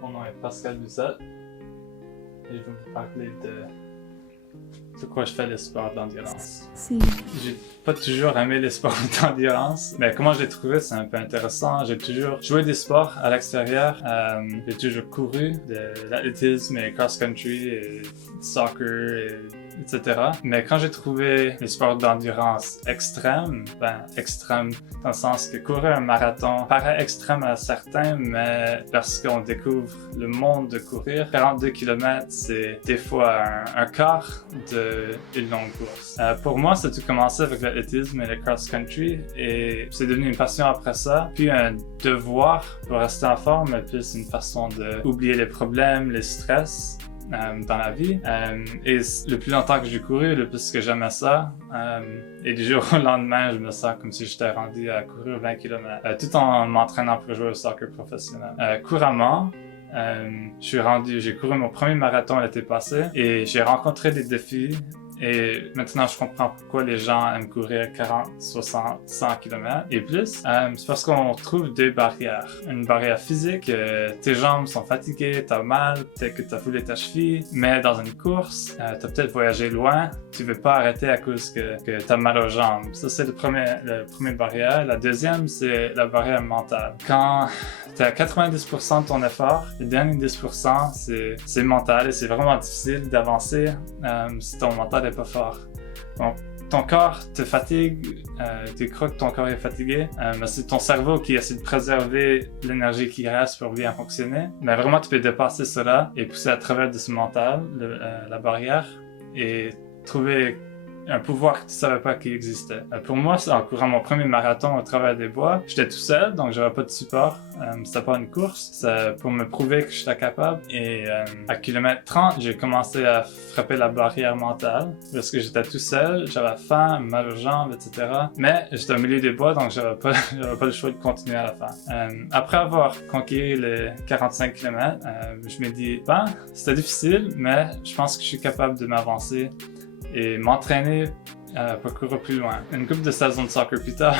Mon nom est Pascal Doucet et je vais vous parler de quoi je fais les sports d'endurance. Si. J'ai pas toujours aimé les sports d'endurance, mais comment j'ai trouvé, c'est un peu intéressant. J'ai toujours joué des sports à l'extérieur. J'ai toujours couru, de l'athlétisme et cross-country et soccer, etc. Mais quand j'ai trouvé les sports d'endurance extrêmes, extrêmes dans le sens que courir un marathon paraît extrême à certains, mais lorsqu'on découvre le monde de courir, 42 km, c'est des fois un quart d'une longue course. Pour moi, ça a tout commencé avec l'athlétisme et le cross-country et c'est devenu une passion après ça, puis un devoir pour rester en forme, mais plus une façon d'oublier les problèmes, les stress. Dans la vie. Et le plus longtemps que j'ai couru, le plus que j'aimais ça. Et du jour au lendemain, je me sens comme si j'étais rendu à courir 20 km, tout en m'entraînant pour jouer au soccer professionnel. Couramment, j'ai couru mon premier marathon l'été passé et j'ai rencontré des défis. Et maintenant, je comprends pourquoi les gens aiment courir 40, 60, 100 km et plus. C'est parce qu'on trouve deux barrières. Une barrière physique, tes jambes sont fatiguées, t'as mal, peut-être que t'as foulé ta cheville. Mais dans une course, t'as peut-être voyagé loin, tu veux pas arrêter à cause que t'as mal aux jambes. Ça, c'est le premier barrière. La deuxième, c'est la barrière mentale. Quand t'as 90% de ton effort, le dernier 10%, c'est mental et c'est vraiment difficile d'avancer si ton mental n'est pas fort. Donc, ton corps te fatigue, tu crois que ton corps est fatigué, mais c'est ton cerveau qui essaie de préserver l'énergie qui reste pour bien fonctionner. Mais vraiment, tu peux dépasser cela et pousser à travers de ce mental, la barrière, et trouver un pouvoir que tu savais pas qu'il existait. Pour moi, en courant mon premier marathon au travers des bois, j'étais tout seul, donc j'avais pas de support. C'était pas une course, c'est pour me prouver que j'étais capable. Et à kilomètre 30, j'ai commencé à frapper la barrière mentale parce que j'étais tout seul, j'avais faim, mal aux jambes, etc. Mais j'étais au milieu des bois, donc j'avais pas le choix de continuer à la fin. Après avoir conquis les 45 km, je me dis, c'était difficile, mais je pense que je suis capable de m'avancer et m'entraîner pour courir plus loin. Une couple de saisons de soccer plus tard,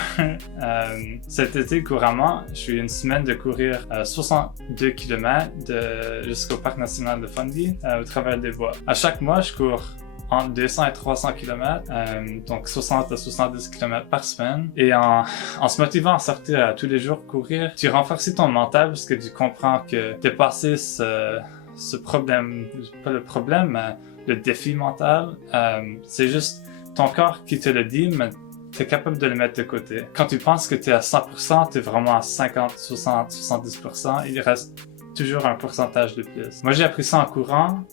cet été couramment, je suis une semaine de courir 62 km jusqu'au parc national de Fundy au travers des bois. À chaque mois, je cours entre 200 et 300 km, donc 60 à 70 km par semaine. Et en se motivant à sortir tous les jours courir, tu renforces ton mental parce que tu comprends que dépasser ce problème, pas le problème, mais le défi mental, c'est juste ton corps qui te le dit, mais t'es capable de le mettre de côté. Quand tu penses que t'es à 100%, t'es vraiment à 50, 60, 70%, il reste toujours un pourcentage de plus. Moi, j'ai appris ça en courant,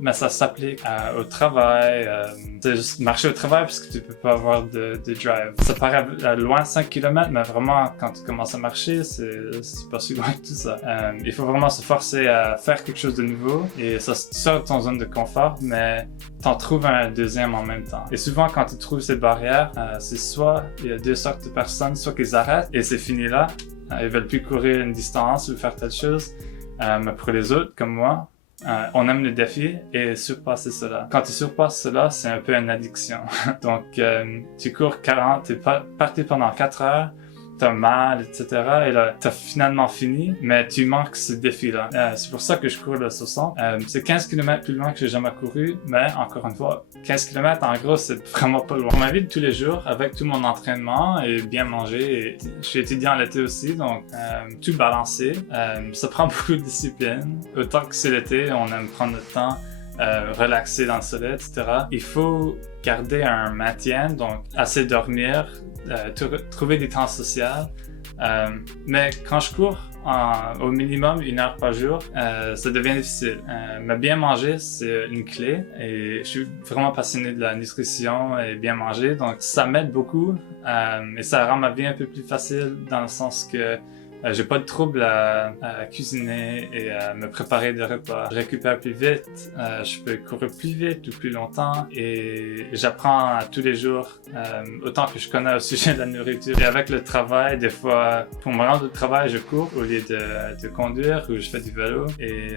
mais ça s'applique au travail. C'est juste marcher au travail parce que tu peux pas avoir de drive. Ça paraît loin 5 km, mais vraiment, quand tu commences à marcher, c'est pas si loin que tout ça. Il faut vraiment se forcer à faire quelque chose de nouveau et ça sort de ton zone de confort, mais t'en trouves un deuxième en même temps. Et souvent, quand tu trouves ces barrières, c'est soit il y a deux sortes de personnes, soit qu'ils arrêtent et c'est fini là. Ils veulent plus courir une distance ou faire telle chose. Mais pour les autres, comme moi, on aime le défi et surpasser cela. Quand tu surpasses cela, c'est un peu une addiction. Donc, tu cours 40, t'es parti pendant 4 heures, t'as mal, etc. Et là, t'as finalement fini, mais tu manques ce défi-là. C'est pour ça que je cours le 60. C'est 15 km plus loin que j'ai jamais couru, mais encore une fois, 15 km, en gros, c'est vraiment pas loin. Pour ma vie de tous les jours, avec tout mon entraînement et bien manger, et je suis étudiant l'été aussi, donc tout balancé. Ça prend beaucoup de discipline. Autant que c'est l'été, on aime prendre notre temps, relaxer dans le soleil, etc. Il faut garder un maintien, donc assez dormir, trouver des temps sociaux. Mais quand je cours au minimum 1 heure par jour, ça devient difficile. Mais bien manger, c'est une clé et je suis vraiment passionné de la nutrition et bien manger, donc ça m'aide beaucoup et ça rend ma vie un peu plus facile dans le sens que J'ai pas de trouble à cuisiner et à me préparer des repas. Je récupère plus vite, je peux courir plus vite ou plus longtemps et j'apprends tous les jours autant que je connais au sujet de la nourriture. Et avec le travail, des fois, pour me rendre au travail, je cours au lieu de conduire ou je fais du vélo. Et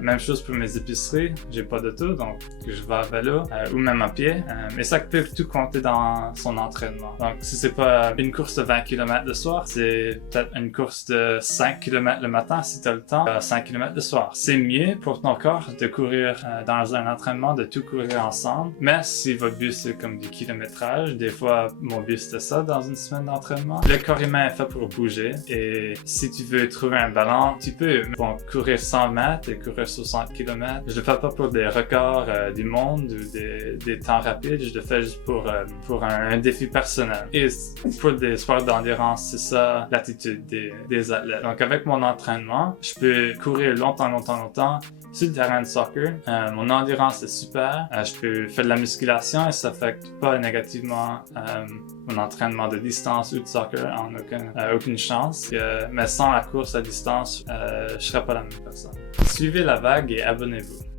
même chose pour mes épiceries, j'ai pas d'auto, donc je vais à vélo ou même à pied. Et ça peut tout compter dans son entraînement. Donc si c'est pas une course de 20 km le soir, c'est peut-être une course de 5 km le matin si tu as le temps, 5 km le soir. C'est mieux pour ton corps de courir dans un entraînement, de tout courir ensemble. Mais si votre but c'est comme du kilométrage, des fois mon but c'était ça dans une semaine d'entraînement. Le corps humain est fait pour bouger et si tu veux trouver un balance, tu peux courir 100 mètres et courir 60 km. Je le fais pas pour des records du monde ou des temps rapides, je le fais juste pour un défi personnel. Et pour des sports d'endurance, c'est ça l'attitude des athlètes. Donc avec mon entraînement, je peux courir longtemps sur le terrain de soccer. Mon endurance est super. Je peux faire de la musculation et ça n'affecte pas négativement mon entraînement de distance ou de soccer en aucune chance. Mais sans la course à distance, je serais pas la même personne. Suivez la vague et abonnez-vous.